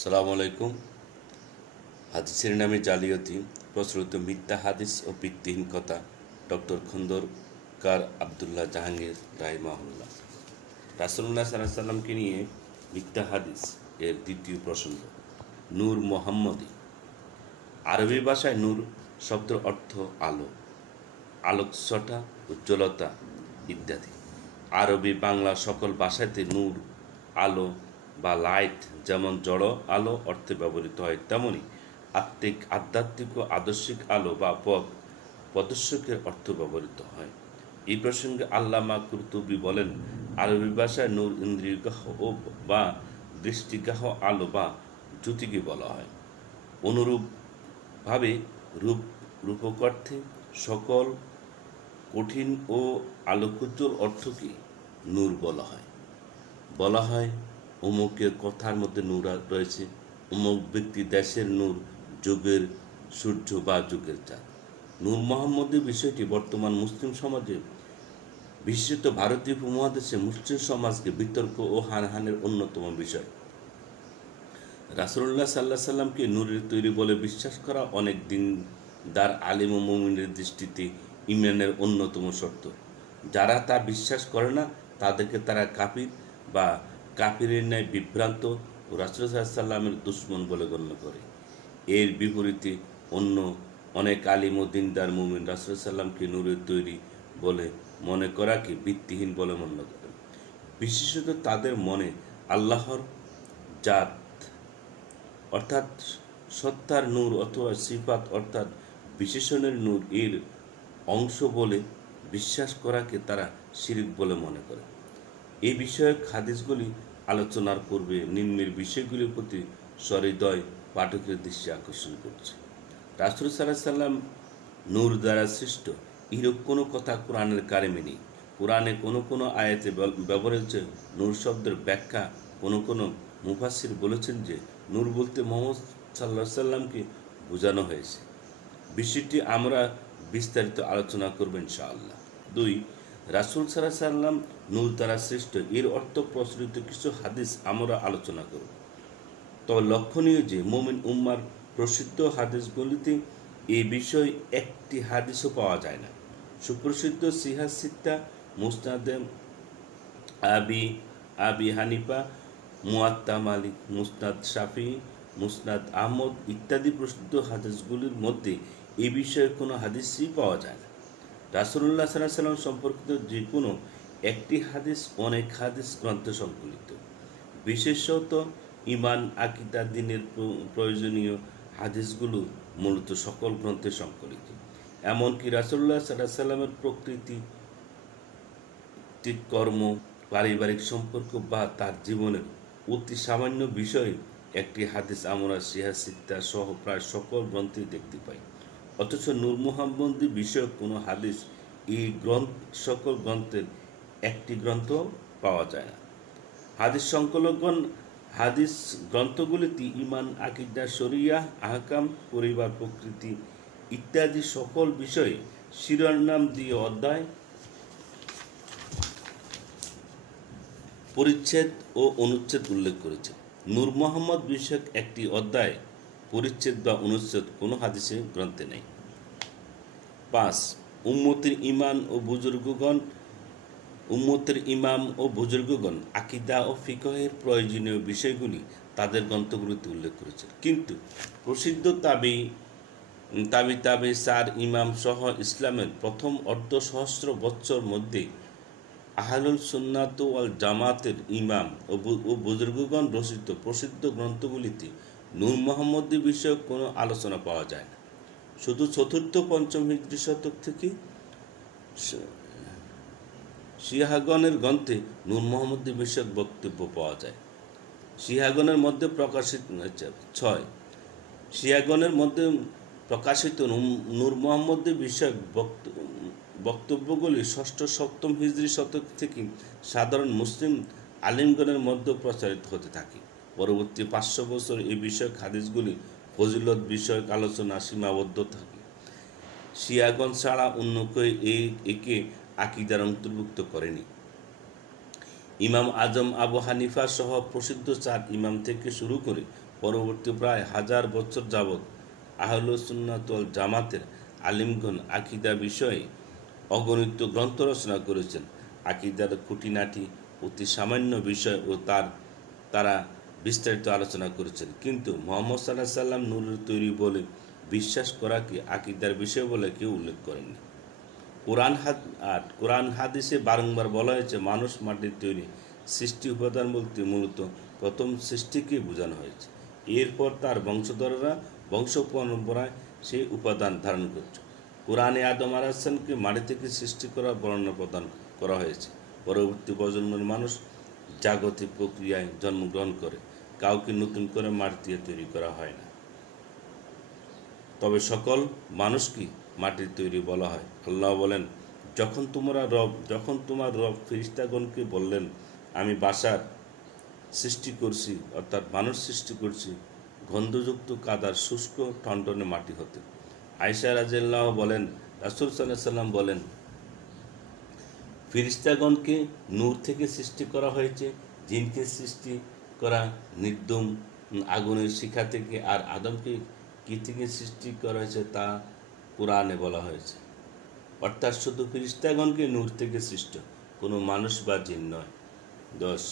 সালাম আলাইকুম। হাদিসের নামে জালিয়াতি, প্রচলিত মিথ্যা হাদিস ও ভিত্তিহীন কথা ডক্টর খন্দরকার আবদুল্লাহ জাহাঙ্গীর রাহিমাহুল্লাহ। রাসুল্লাহ সাল্লাহ সাল্লামকে নিয়ে মিথ্যা হাদিস এর দ্বিতীয় প্রসঙ্গ, নূর মোহাম্মদী। আরবি ভাষায় নূর শব্দের অর্থ আলো আলোকছটা উজ্জ্বলতা ইত্যাদি। আরবি, বাংলা সকল ভাষাতে নূর, আলো বা লাইট যেমন জড় আলো অর্থে ব্যবহৃত হয়, তেমনি আত্মিক, আধ্যাত্মিক ও আদর্শিক আলো বা পথ পদস্যকের অর্থ ব্যবহৃত হয়। এই প্রসঙ্গে আল্লামা কুরতুবি বলেন, আরবি ভাষায় নূর ইন্দ্রিয়গাহ ও বা দৃষ্টিগাহ আলো বা জ্যোতিকে বলা হয়। অনুরূপভাবে রূপ, রূপকার্থে সকল কঠিন ও আলোকোজ্জ্বল অর্থকে নূর বলা হয়। বলা হয় অমুকের কথার মধ্যে নূর রয়েছে। অমুক ব্যক্তি দেশের নূর, যুগের সূর্য বা যুগের চাঁদ। নূর মোহাম্মদের বিষয়টি বর্তমান মুসলিম সমাজে বিশেষত ভারতীয় উপমহাদেশে মুসলিম সমাজকে বিতর্ক ও হানহানের অন্যতম বিষয়। রাসুল্লাহ সাল্লাহ সাল্লামকে নূরের তৈরি বলে বিশ্বাস করা অনেক দিন দার আলিম ও মমিনের দৃষ্টিতে ইমরানের অন্যতম শর্ত। যারা তা বিশ্বাস করে না, তাদেরকে তারা কাপির বা কাপিরের ন্যায় বিভ্রান্ত ও রাসুল্লাহাল্লামের দুশ্মন বলে গণ্য করে। এর বিপরীতে অন্য অনেক আলিম ও দিনদার মুমিন রাসুল সাল্লামকে নূরের তৈরি বলে মনে করাকে ভিত্তিহীন বলে মনে করে। বিশেষত তাদের মনে আল্লাহর জাত, অর্থাৎ সত্তার নূর অথবা সিফাত, অর্থাৎ বিশেষণের নূর এর অংশ বলে বিশ্বাস করাকে তারা শিরিক বলে মনে করে। এই বিষয়ক হাদিসগুলি আলোচনার পূর্বে নিম্নের বিষয়গুলির প্রতি সহৃদয় পাঠকের দৃষ্টি আকর্ষণ করছে। রাসুল সাল্লাহ সাল্লাম নূর দ্বারা সৃষ্ট এরূপ কোনো কথা কোরআনের কারেমে নেই। কোরআনে কোনো কোনো আয়াতে ব্যব- ব্যবহৃত নূর শব্দের ব্যাখ্যা কোনো কোনো মুফাসির বলেছেন যে নূর বলতে মোহাম্মদ সাল্লাহ সাল্লামকে বোঝানো হয়েছে। বিষয়টি আমরা বিস্তারিত আলোচনা করব ইনশাআল্লাহ। দুই রাসুল সাল্লাহ সাল্লাম নূর দ্বারা সৃষ্ট এর অর্থ প্রচলিত কিছু হাদিস আমরা আলোচনা করব। তবে লক্ষণীয় যে মোমিন উম্মার প্রসিদ্ধ হাদিসগুলিতে এ বিষয়ে একটি হাদিসও পাওয়া যায় না। সুপ্রসিদ্ধ সিহা সিত্তা, মুসনাদে আবি আবি হানিফা, মুয়াত্তা মালিক, মুসনাদ শাফি, মুসনাদ আহমদ ইত্যাদি প্রসিদ্ধ হাদিসগুলির মধ্যে এ বিষয়ে কোনো হাদিসই পাওয়া যায় না। রাসুল্লাহ সাল্লাহ সাল্লাম সম্পর্কিত যে কোনো একটি হাদিস, অনেক হাদিস গ্রন্থে সংকলিত। বিশেষত ইমান আকিদা দিনের প্রয়োজনীয় হাদিসগুলো মূলত সকল গ্রন্থে সংকলিত। এমনকি রাসুল্লাহ সাল্লাহ সাল্লামের প্রকৃতি কর্ম, পারিবারিক সম্পর্ক বা তার জীবনের অতি সামান্য বিষয়ে একটি হাদিস আমরা সিহাসিত্তা সহ প্রায় সকল গ্রন্থেই দেখতে পাই। অথচ নূর মোহাম্মদী বিষয়ক কোনো হাদিস এই গ্রন্থ, সকল গ্রন্থের একটি গ্রন্থ পাওয়া যায় না। হাদিস সংকলকগণ হাদিস গ্রন্থগুলিতে ইমান আকিদা, শরিয়া, আহকাম, পরিবার, প্রকৃতি ইত্যাদি সকল বিষয়ে শিরোনাম দিয়ে অধ্যায়, পরিচ্ছেদ ও অনুচ্ছেদ উল্লেখ করেছে। নূর মোহাম্মদ বিষয়ক একটি অধ্যায় পরিচ্ছেদ বা অনুচ্ছেদ কোনো হাদিসে গ্রন্থে নেই। পাঁচ, উম্মতির ইমান ও বুজুর্গগণ, উম্মতের ইমাম ও বুজুর্গগণ আকিদা ও ফিকহের প্রয়োজনীয় বিষয়গুলি তাদের গ্রন্থগুলিতে উল্লেখ করেছে কিন্তু প্রসিদ্ধ তাবি তাবি তাবি সার ইমাম সহ ইসলামের প্রথম অর্ধ সহস্র বৎসর মধ্যে আহলুল সুন্নাত ওয়াল জামাতের ইমাম ও বুজুর্গগণ রচিত প্রসিদ্ধ গ্রন্থগুলিতে নূর মোহাম্মদী বিষয়ক কোনো আলোচনা পাওয়া যায় না। শুধু চতুর্থ পঞ্চম হিজরি শতক থেকে শিহাগণের গ্রন্থে নূর মোহাম্মদী বিষয়ক বক্তব্য পাওয়া যায়। শিহাগণের মধ্যে প্রকাশিত আচ্ছা, ছয়। শিয়াগণের মধ্যে প্রকাশিত নূর মোহাম্মদী বিষয়ক বক্ত- বক্তব্যগুলি ষষ্ঠ সপ্তম হিজরি শতক থেকে সাধারণ মুসলিম আলিমগণের মধ্যে প্রচারিত হতে থাকে। পরবর্তী পাঁচশো বছর এই বিষয়ক হাদিসগুলি ফজিলত বিষয়ক আলোচনা সীমাবদ্ধ থাকে। শিয়াগণ ছাড়া অন্য কেউ এই একে আকিদার অন্তর্ভুক্ত করেনি। ইমাম আজম আবু হানিফা সহ প্রসিদ্ধ চার ইমাম থেকে শুরু করে পরবর্তী প্রায় হাজার বছর যাবৎ আহলুসুন্নাতল জামাতের আলিমগণ আকিদা বিষয়ে অগণিত গ্রন্থ রচনা করেছেন। আকিদার খুঁটিনাটি অতি সামান্য বিষয় ও তার, তারা বিস্তারিত আলোচনা করেছেন। কিন্তু মোহাম্মদ সাল্লাহ সাল্লাম নূরের তৈরি বলে বিশ্বাস করাকে আকিদার বিষয় বলে কেউ উল্লেখ করেননি। কোরআন হাদ, আর কোরআন হাদিসে বারংবার বলা হয়েছে, মানুষ মাটির তৈরি সৃষ্টি উপাদান বলতে মূলত প্রথম সৃষ্টিকে বোঝানো হয়েছে। এরপর তার বংশধররা, বংশ পরম্পরায় সেই উপাদান ধারণ করছে। কোরআনে আদম আলাহানকে মাটি থেকে সৃষ্টি করা বর্ণনা প্রদান করা হয়েছে। পরবর্তী প্রজন্মের মানুষ জাগতিক প্রক্রিয়ায় জন্মগ্রহণ করে। কাউকে নতুন করে মাটি দিয়ে তৈরি করা হয় না। তবে সকল মানুষকে মাটির তৈরি বলা হয়। আল্লাহ বলেন, যখন তোমরা রব, যখন তোমার রব ফিরিস্তাগণকে বললেন, আমি বাসার সৃষ্টি করছি, অর্থাৎ মানুষ সৃষ্টি করছি, গন্ধযুক্ত কাদার শুষ্ক টনটনে মাটি হতে। আয়সা রাজিল্লাহ বলেন, রাসুল সাল্লাহ সাল্লাম বলেন, ফিরিস্তাগণকে নূর থেকে সৃষ্টি করা হয়েছে, জিনকে সৃষ্টি করা, নির্দম আগুনের শিখা থেকে আর আদমকে কি থেকে সৃষ্টি করা হয়েছে তা কোরআনে বলা হয়েছে। অর্থাৎ শুধু ফিরিস্তাগণকে নূর থেকে সৃষ্ট, কোনো মানুষ বা জিন নয়। দশ,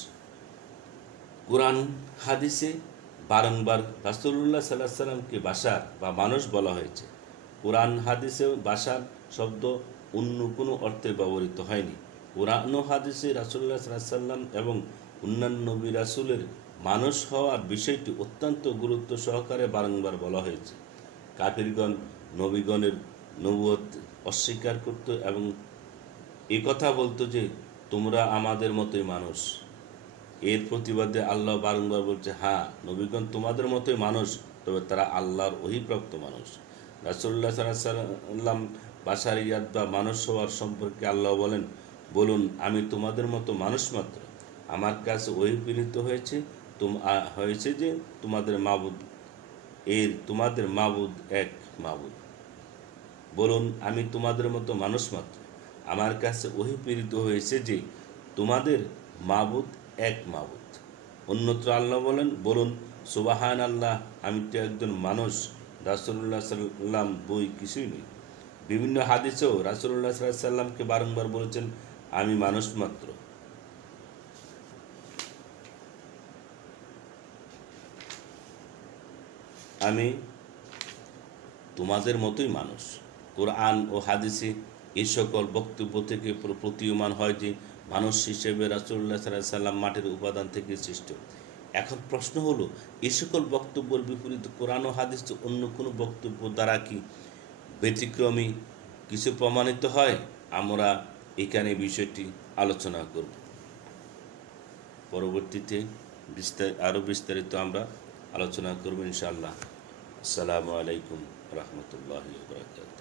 কোরআন, হাদিসে বারংবার রাসুল্লাহ সাল্লাহ সাল্লামকে বাসার বা মানুষ বলা হয়েছে। কোরআন হাদিসেও বাসার শব্দ অন্য কোনো অর্থে ব্যবহৃত হয়নি। কোরআন হাদিসে রাসুল্লাহ সাল্লাহ সাল্লাম এবং অন্যান্য নবী রাসুলের মানুষ হওয়ার বিষয়টি অত্যন্ত গুরুত্ব সহকারে বারংবার বলা হয়েছে। কাফিরগণ নবীগণের নবুয়ত অস্বীকার করত এবং এ কথা বলতো যে, তোমরা আমাদের মতোই মানুষ। এর প্রতিবাদে আল্লাহ বারংবার বলছে হ্যাঁ নবীগণ তোমাদের মতোই মানুষ, তবে তারা আল্লাহর অহিপ্রাপ্ত মানুষ। রাসুল্লাহ সাল্লাম বাসারিয়াত বা মানুষ হওয়ার সম্পর্কে আল্লাহ বলেন, বলুন, আমি তোমাদের মতো মানুষ মাত্র। আমার কাছে পীড়িত হয়েছে, তোম হয়েছে যে তোমাদের মাবুদ, এর তোমাদের মাবুদ এক মাবুদ। বলুন, আমি তোমাদের মতো মানুষ মাত্র। আমার কাছে ওহি প্রেরিত হয়েছে যে তোমাদের মাবুদ এক মাবুদ। অন্যত্র আল্লাহ বলেন, বলুন সুবাহান আল্লাহ আমি তো একজন মানুষ রাসুল্লাহ সাল্লাম বই কিছুই নেই। বিভিন্ন হাদিসেও রাসুল্লাহ সাল্লামকে বারংবার বলেছেন, আমি মানুষ মাত্র। আমি তোমাদের মতোই মানুষ। কোরআন ও হাদিসে এই সকল বক্তব্য থেকে প্রতীয়মান হয় যে, মানুষ হিসেবে রাসুল্লাহ সাল্লাহ সাল্লাম মাটির উপাদান থেকে সৃষ্ট। এখন প্রশ্ন হলো এই সকল বক্তব্যের বিপরীত কোরআন ও হাদিস অন্য কোনো বক্তব্য দ্বারা কি ব্যতিক্রমী কিছু প্রমাণিত হয়? আমরা এখানে বিষয়টি আলোচনা করব। পরবর্তীতে বিস্তার আরও বিস্তারিত আমরা আলোচনা করব ইনশাআল্লাহ। আসসালামু আলাইকুম রহমতুল্লাহ বরকাত